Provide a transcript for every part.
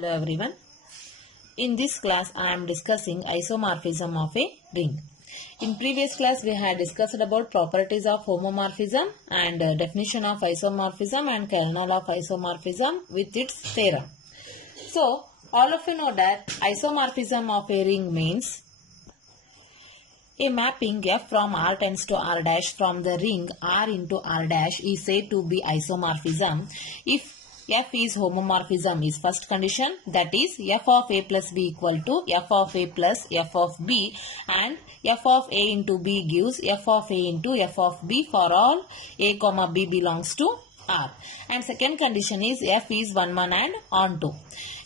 Hello everyone. In this class I am discussing isomorphism of a ring. In previous class we had discussed about properties of homomorphism and definition of isomorphism and kernel of isomorphism with its theorem. So all of you know that isomorphism of a ring means a mapping F from R tends to R dash from the ring R into R dash is said to be isomorphism if F is homomorphism is first condition, that is F of A plus B equal to F of A plus F of B, and F of A into B gives F of A into F of B for all A comma B belongs to R. And second condition is F is 1 1 and onto.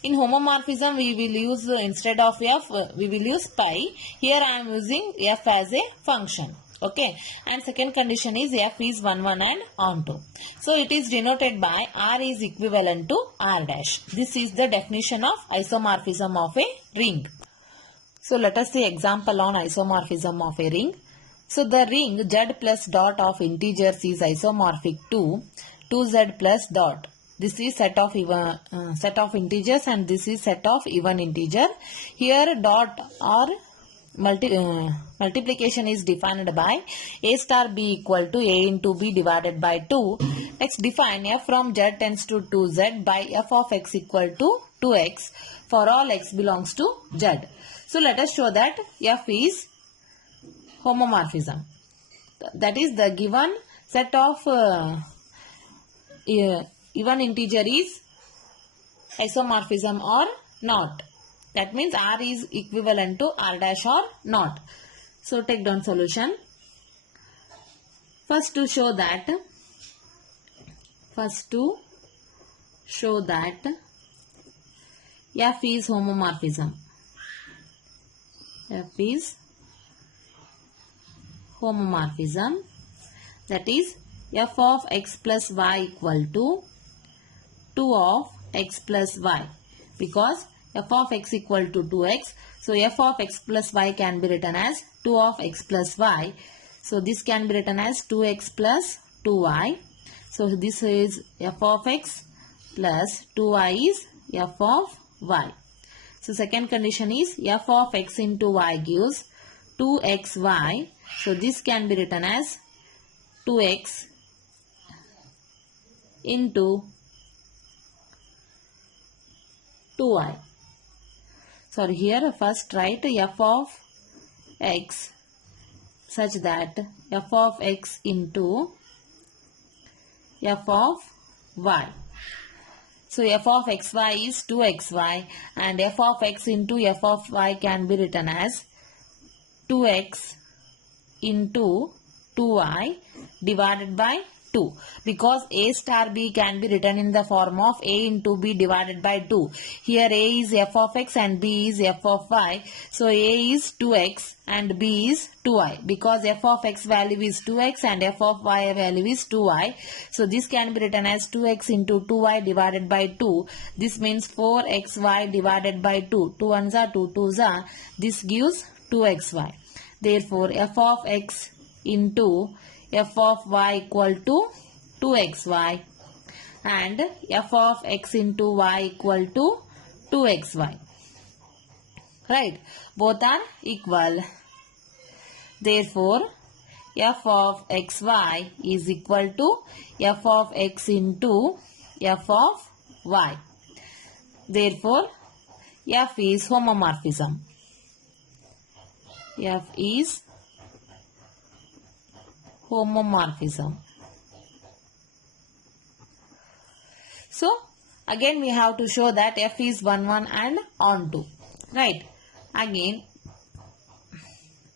In homomorphism we will use instead of F we will use pi. Here I am using F as a function. Okay, and second condition is F is 1 1 and onto. So it is denoted by R is equivalent to R dash. This is the definition of isomorphism of a ring. So let us see example on isomorphism of a ring. So the ring Z plus dot of integers is isomorphic to 2Z plus dot. This is set of integers and this is set of even integer. Here dot or multiplication is defined by A star B equal to A into B divided by 2. Next define F from Z tends to 2Z by F of X equal to 2X for all X belongs to Z. So let us show that F is homomorphism. That is the given set of even integer is isomorphism or not. That means R is equivalent to R dash or not. So take down solution. First to show that F is homomorphism. F is homomorphism. That is F of X plus Y equal to 2 of X plus Y, because F of X equal to 2X. So F of X plus Y can be written as 2 of X plus Y. So this can be written as 2X plus 2Y. So this is F of X plus 2Y is F of Y. So second condition is F of X into Y gives 2XY. So this can be written as 2X into 2Y. Sorry, here first write F of X such that F of X into F of Y. So F of XY is 2XY and F of X into F of Y can be written as 2X into 2Y divided by 2, because A star B can be written in the form of A into B divided by 2. Here A is F of X and B is F of Y. So A is 2X and B is 2Y, because F of X value is 2X and F of Y value is 2Y. So this can be written as 2X into 2Y divided by 2. This means 4XY divided by 2. 2 ones are 2 twos are. This gives 2XY. Therefore F of X into F of Y equal to 2XY and F of X into Y equal to 2XY. Right? Both are equal. Therefore, F of XY is equal to F of X into F of Y. Therefore, F is homomorphism. F is homomorphism. So again we have to show that F is 1 1 and onto. Right? Again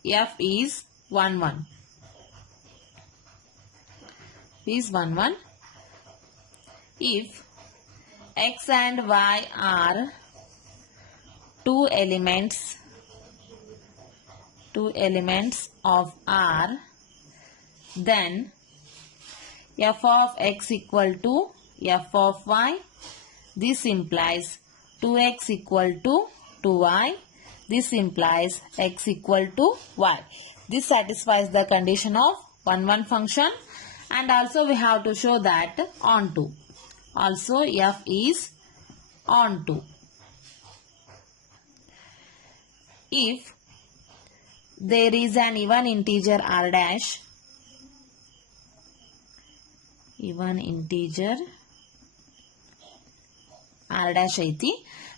F is 1 1. Is 1 1 if X and Y are two elements of R, then F of X equal to F of Y. This implies 2X equal to 2Y. This implies X equal to Y. This satisfies the condition of 1 1 function, and also we have to show that onto. Also F is onto. if there is an even integer r dash, even integer r dash aiti,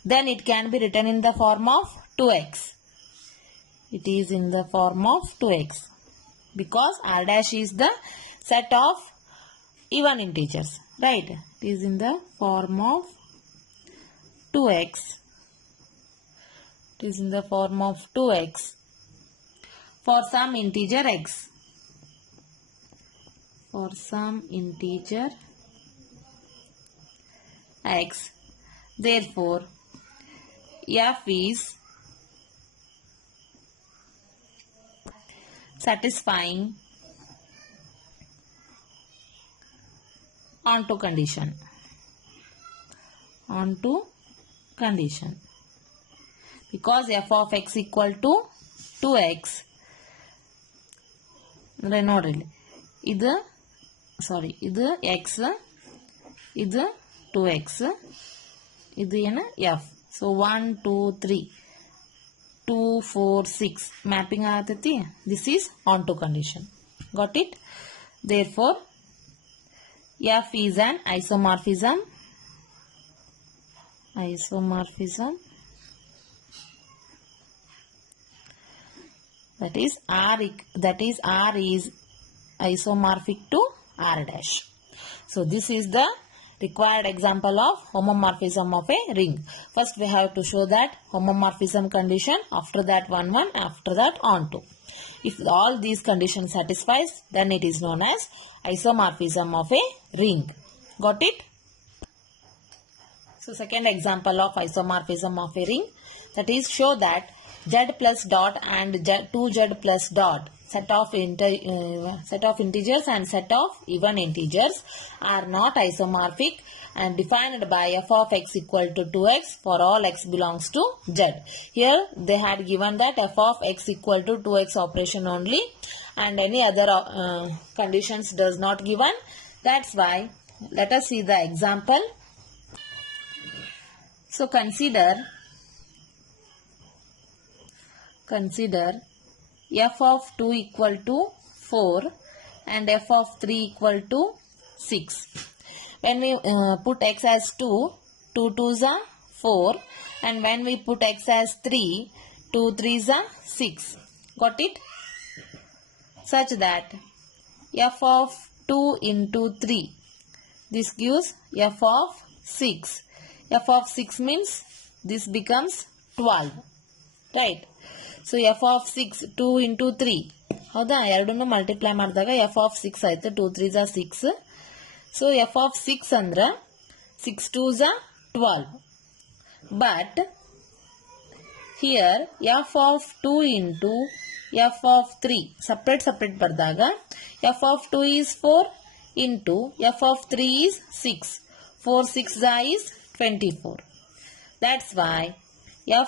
then it can be written in the form of 2x. It is in the form of 2x because r dash is the set of even integers, right? It is in the form of 2x. It is in the form of 2x for some integer x. For some integer x. Therefore, f is satisfying onto condition. Onto condition. Because f of x equal to 2x. ನೋಡ್ರಿ ಇದು ಸಾರಿ ಇದು x, ಇದು 2x, ಇದು ಏನು f. So 1 2 3 2 4 6 mapping ಆಗತೈತಿ. This is onto condition. Got it? Therefore, f is an isomorphism. Isomorphism. That is R is isomorphic to R dash. So this is the required example of homomorphism of a ring. First we have to show that homomorphism condition, after that one, after that onto. If all these conditions satisfies, then it is known as isomorphism of a ring. Got it? So second example of isomorphism of a ring, that is show that z plus dot and 2z plus dot set of integers and set of even integers are not isomorphic and defined by f of x equal to 2x for all x belongs to z. Here they had given that f of x equal to 2x operation only and any other conditions does not given. That's why let us see the example. So consider f of 2 equal to 4 and f of 3 equal to 6. When we put x as 2, 2 2s are 4, and when we put x as 3, 2 3s are 6. Got it? Such that f of 2 into 3, this gives f of 6. F of 6 means this becomes 12. Right? So f of 6 2 into 3 ಹೌದಾ ಎರಡನ್ನು multiply ಮಾಡಿದಾಗ f of 6 ಆಯ್ತು 2 3s are 6. So f of 6 ಅಂದ್ರೆ 6 2s are 12. But here f of 2 into f of 3 separate ಬರ್ದಾಗ f of 2 is 4 into f of 3 is 6. 4 6 is 24. That's why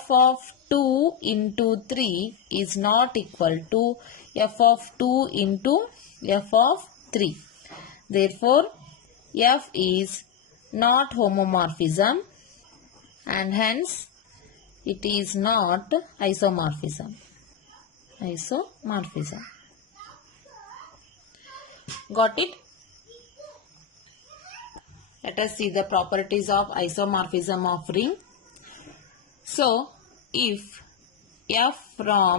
f of 2 into 3 is not equal to f of 2 into f of 3. Therefore, f is not homomorphism and hence it is not isomorphism. Got it? Let us see the properties of isomorphism of ring. So, if f from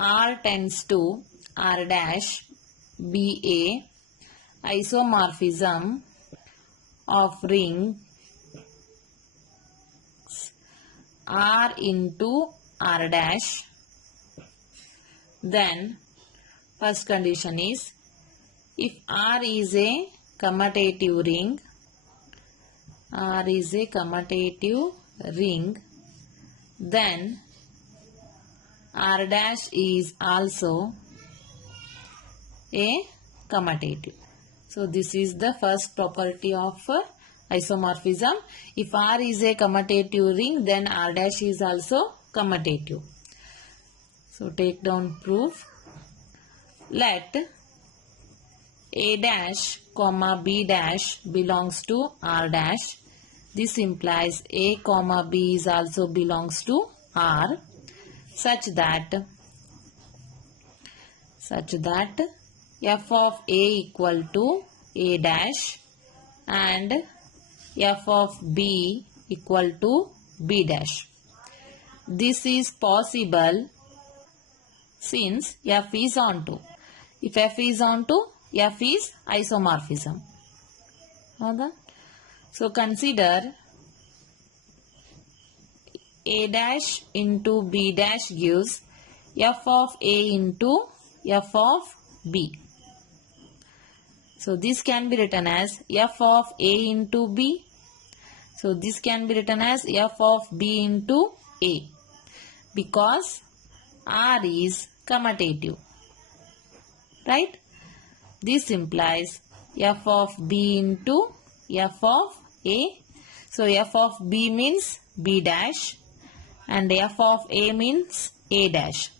R tends to R dash be a isomorphism of ring R into R dash, then first condition is if R is a commutative ring, then R dash is also a commutative. So this is the first property of isomorphism. If R is a commutative ring, then R dash is also commutative. So take down proof. Let A dash comma B dash belongs to R dash. This implies A comma B is also belongs to R. such that f of a equal to a dash and f of b equal to b dash. This is possible since f is onto. If f is onto, f is isomorphism. So consider a dash into b dash gives f of a into f of b. So this can be written as f of a into b. So this can be written as f of b into a, because R is commutative, right? This implies f of b into f of a. So f of b means b dash and f of a means a dash.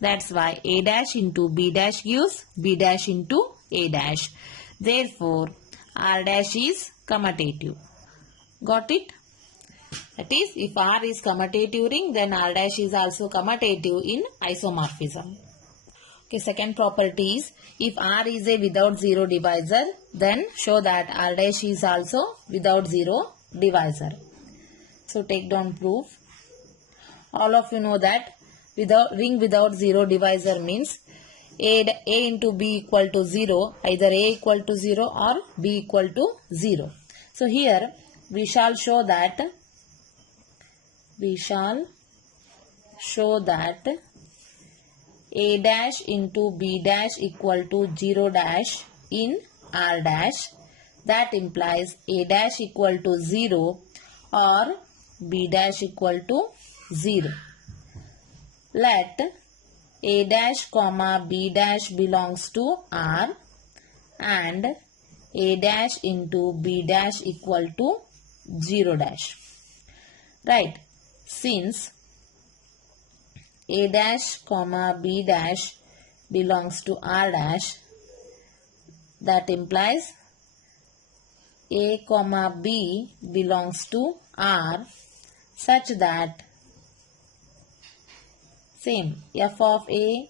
That's why a dash into b dash gives b dash into a dash. Therefore, R dash is commutative. Got it? That is, if R is commutative ring, then R dash is also commutative in isomorphism. Okay, second property is, if R is a without zero divisor, then show that R dash is also without zero divisor. So take down proof. All of you know that ring without zero divisor means a into b equal to 0, either a equal to 0 or b equal to 0. So here we shall show that a dash into b dash equal to 0 dash in R dash. That implies a dash equal to 0 or b dash equal to 0. Let a dash comma b dash belongs to R and a dash into b dash equal to 0 dash. Right. Since a dash comma b dash belongs to R dash, that implies a comma b belongs to R such that same f of a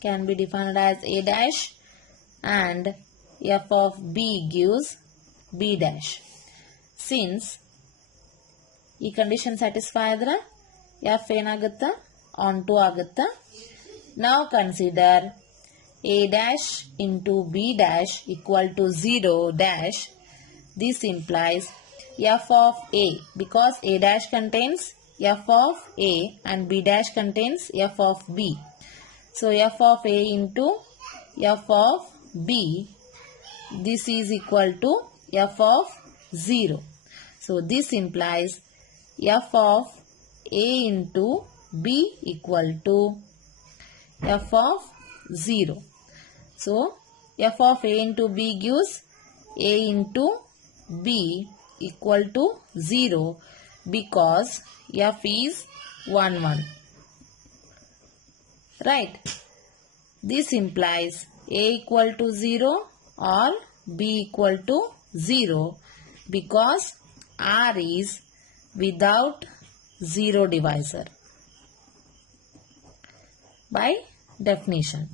can be defined as a dash and f of b gives b dash. Since ಈ condition satisfy adra f ಏನಾಗುತ್ತಾ onto ಆಗುತ್ತಾ. Now consider a dash into b dash equal to 0 dash. This implies f of a, because a dash contains f of a and b dash contains f of b. So f of a into f of b, this is equal to f of 0. So this implies f of a into b equal to f of 0. So f of a into b gives a into b equal to 0 because f is 1 1. Right. This implies a equal to 0 or b equal to 0 because R is without zero divisor by definition.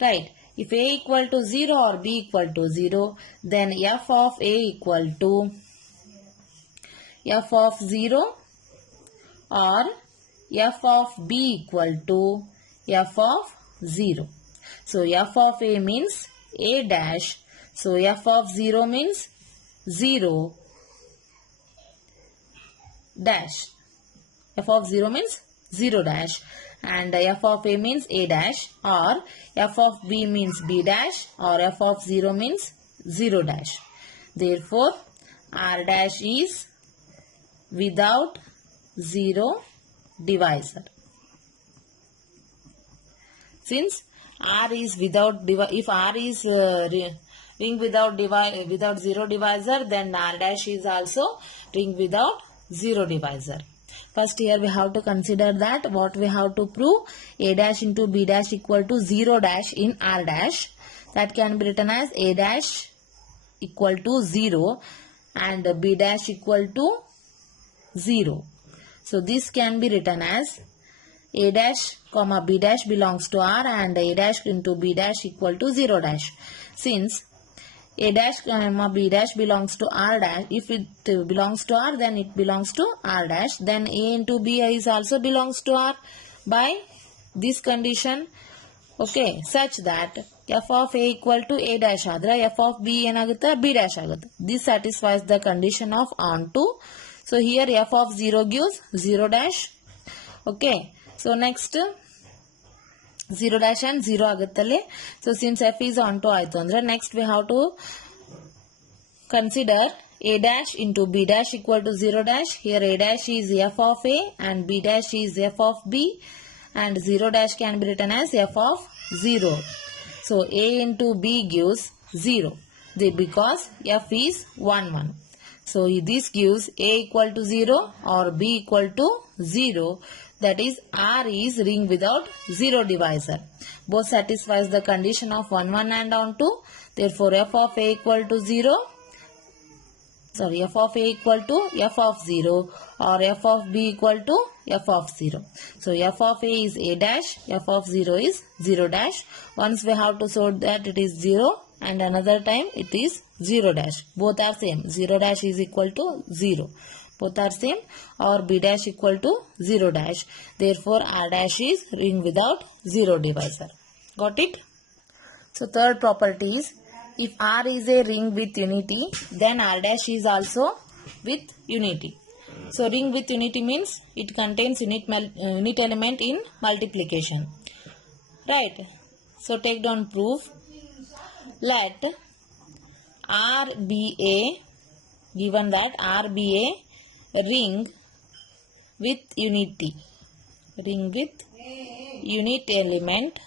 Right. If a equal to 0 or b equal to 0, then f of a equal to f of 0 or f of b equal to f of 0. So f of a means a dash. So f of 0 means 0 dash. F of 0 means 0 dash and f of a means a dash, or f of b means b dash, or f of 0 means 0 dash. Therefore, R dash is without zero divisor. Since R is without if R is ring without zero divisor, then R dash is also ring without zero divisor. First here we have to consider that what we have to prove, a dash into b dash equal to 0 dash in R dash. That can be written as a dash equal to 0 and b dash equal to 0. So this can be written as a dash comma b dash belongs to R and a dash into b dash equal to 0 dash. Since a dash comma b dash belongs to R dash, if it belongs to R, then it belongs to R dash. Then a into b is also belongs to R by this condition. Okay, such that f of a equal to a dash adra f of b enagutte b dash agutte. This satisfies the condition of onto. So here f of 0 gives 0 dash. Okay, so next 0 dash and 0 aguttale. So since f is onto aitu andre, next we have to consider a dash into b dash equal to 0 dash. Here a dash is f of a and b dash is f of b, and 0 dash can be written as f of 0. So a into b gives 0 because f is 1 1. So this gives a equal to 0 or b equal to 0. That is, R is ring without 0 divisor. Both satisfies the condition of 1 1 and onto. Therefore f of a equal to 0. Sorry, f of a equal to f of 0 or f of b equal to f of 0. So f of a is a dash, f of 0 is 0 dash. Once we have to show that it is 0 and another time it is 0 dash. Both are same. 0 dash is equal to 0. Both are same, or b dash equal to 0 dash. Therefore R dash is ring without 0 divisor. Got it? So third property is, if R is a ring with unity, then R dash is also with unity. So ring with unity means it contains unit element in multiplication. Right. So take down proof. Let R be a, given that R be a ring with unity. Ring with unit element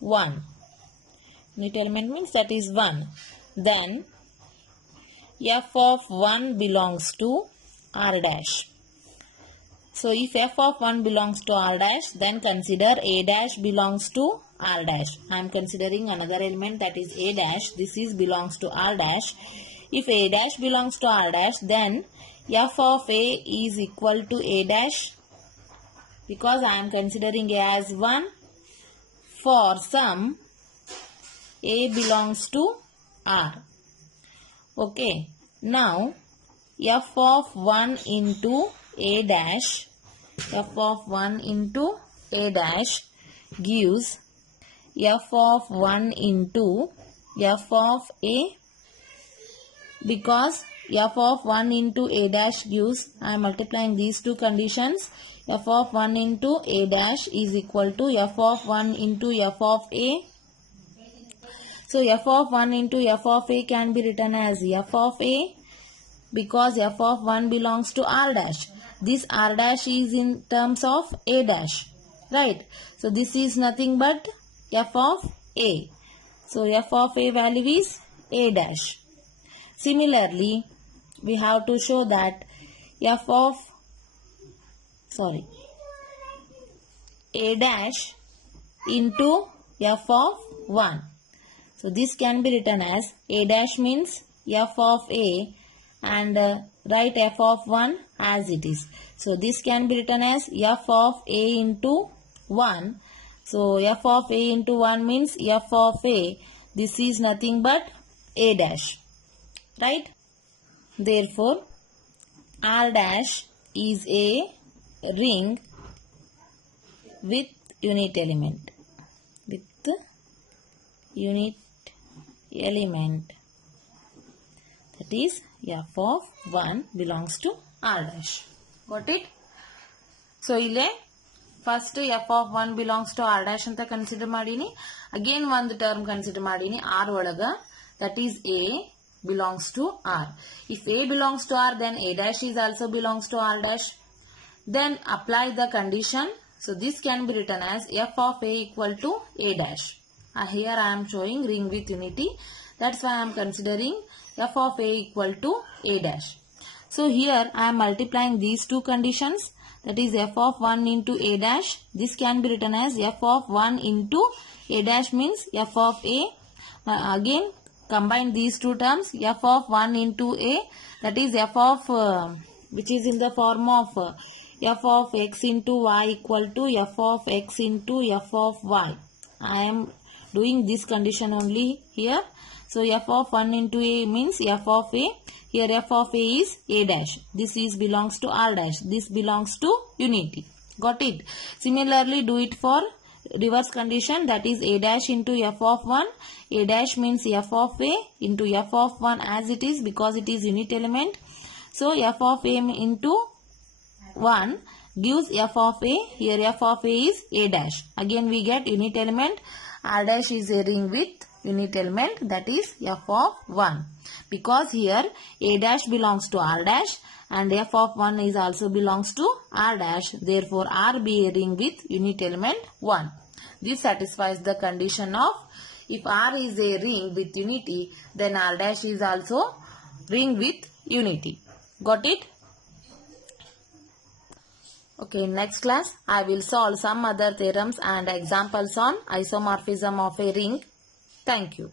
1. Unit element means that is 1. Then f of 1 belongs to R dash. So if f of 1 belongs to R dash, then consider a dash belongs to R dash. I am considering another element, that is a dash. This is belongs to R dash. If a dash belongs to R dash, then f of a is equal to a dash, because I am considering a as 1 for some a belongs to R. Okay. Now f of 1 into a dash, f of 1 into a dash gives f of 1 into f of a, because f of 1 into a dash gives, I am multiplying these two conditions, f of 1 into a dash is equal to f of 1 into f of a. So f of 1 into f of a can be written as f of a, because f of 1 belongs to R dash. This R dash is in terms of a dash. Right. So this is nothing but f of a. So f of a value is a dash. Similarly, we have to show that f of, a dash into f of 1. So this can be written as a dash means f of a, and write f of 1 as it is. So this can be written as f of a into 1. So f of a into 1 means f of a. This is nothing but a dash. Right? Therefore, R dash is a ring with unit element. With unit element, that is f of 1 belongs to R dash. Got it? So ille first f of 1 belongs to R dash anta consider madini. Again one term consider madini R olaga, that is a belongs to R. If a belongs to R, then a dash is also belongs to R dash. Then apply the condition. So this can be written as f of a equal to a dash. Here I am showing ring with unity. That's why I am considering f of a equal to a dash. So here I am multiplying these two conditions. That is f of 1 into a dash. This can be written as f of 1 into a dash means f of a. Again combine these two terms, f of 1 into a, that is f of which is in the form of f of x into y equal to f of x into f of y. I am doing this condition only here. So f of 1 into a means f of a. Here f of a is a dash. This is belongs to r dash. This belongs to unity. Got it? Similarly, do it for reverse condition, that is a dash into f of 1. A dash means f of a into f of 1 as it is, because it is unit element. So f of a into 1 gives f of a. Here f of a is a dash. Again we get unit element. R dash is a ring with unit element, that is f of 1. Because here a dash belongs to r dash and f of 1 is also belongs to r dash. Therefore R be a ring with unit element 1. This satisfies the condition of if R is a ring with unity, then R dash is also ring with unity. Got it? Okay, in next class I will solve some other theorems and examples on isomorphism of a ring. Thank you.